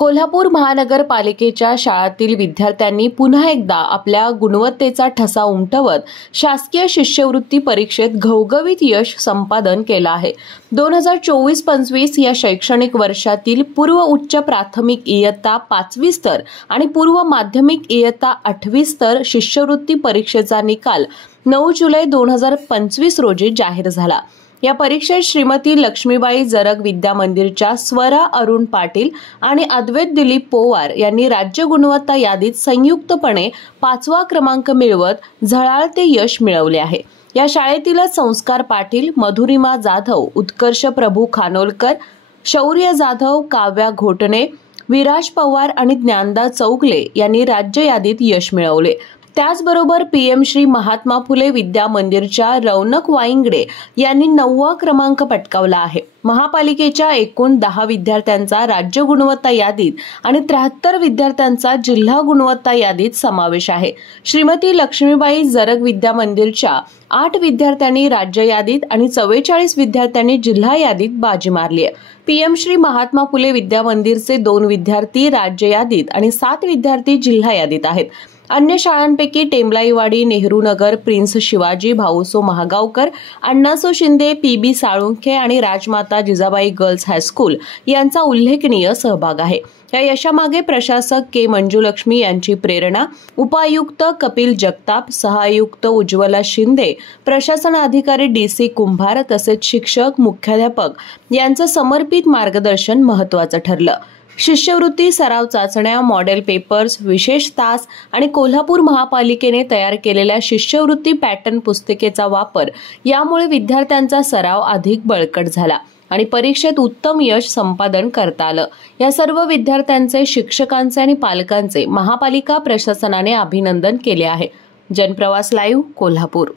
कोल्हापूर महानगरपालिकेच्या शाळांतील विद्यार्थ्यांनी पुन्हा एकदा आपल्या गुणवत्तेचा ठसा उमटवत शासकीय शिष्यवृत्ती परीक्षेत घवघवीत यश संपादन केलं आहे। 2024-25 या शैक्षणिक वर्षातील पूर्व उच्च प्राथमिक इयत्ता 5वी स्तर आणि पूर्व माध्यमिक इयत्ता 8वी स्तर शिष्यवृत्ती परीक्षेचा निकाल 9 जुलै 2025 रोजी जाहीर झाला। या परीक्षेत श्रीमती लक्ष्मीबाई जरग विद्या मंदिरच्या स्वरा अरुण पाटील आणि अद्वैत दिलीप पोवार यांनी राज्य गुणवत्ता यादीत संयुक्तपणे 5वा क्रमांक मिळवत झळाळते यश मिळवले आहे। या शाळेतीलच संस्कार पाटील, मधुरिमा जाधव, उत्कर्ष प्रभू खानोलकर, शौर्य जाधव, काव्या घोटणे, विराज पवार आणि ज्ञानदा चौगले यांनी राज्य यादीत यश मिळवले। त्याचबरोबर पीएम श्री महात्मा फुले विद्या मंदिरच्या रौनक वाईंगडे यांनी 9वा क्रमांक पटकावला आहे। महापालिकेच्या एकूण 10 विद्यार्थ्यांचा राज्य गुणवत्ता यादीत आणि 73 विद्यार्थ्यांचा जिल्हा गुणवत्ता यादीत समावेश आहे। श्रीमती लक्ष्मीबाई जरग विद्या मंदिरच्या 8 विद्यार्थ्यांनी राज्य यादीत आणि 44 विद्यार्थ्यांनी जिल्हा यादीत बाजी मारली आहे। पीएम श्री महात्मा फुले विद्या मंदिरचे 2 विद्यार्थी राज्य यादीत आणि 7 विद्यार्थी जिल्हा यादीत आहेत। अन्य शाळांपैकी टेंबलाईवाडी, नेहरू नगर, प्रिन्स शिवाजी, भाऊसो महागावकर, अण्णासो शिंदे, पीबी साळुंखे आणि राजमाता जिजाबाई गर्ल्स हायस्कूल यांचा उल्लेखनीय सहभाग आहे। या यशामागे प्रशासक के मंजुलक्ष्मी यांची प्रेरणा, उपायुक्त कपिल जगताप, सहायुक्त उज्ज्वला शिंदे, प्रशासन अधिकारी डीसी कुंभार तसेच शिक्षक, मुख्याध्यापक यांचं समर्पित मार्गदर्शन महत्त्वाचं ठरलं। शिष्यवृत्ती सराव चाचण्या, मॉडेल पेपर्स, विशेष तास आणि कोल्हापूर महापालिकेने तयार केलेल्या शिष्यवृत्ती पॅटर्न पुस्तिकेचा वापर यामुळे विद्यार्थ्यांचा सराव अधिक बळकट झाला आणि परीक्षेत उत्तम यश संपादन करता आलं। या सर्व विद्यार्थ्यांचे, शिक्षकांचे आणि पालकांचे महापालिका प्रशासनाने अभिनंदन केले आहे। जनप्रवास लाईव्ह, कोल्हापूर।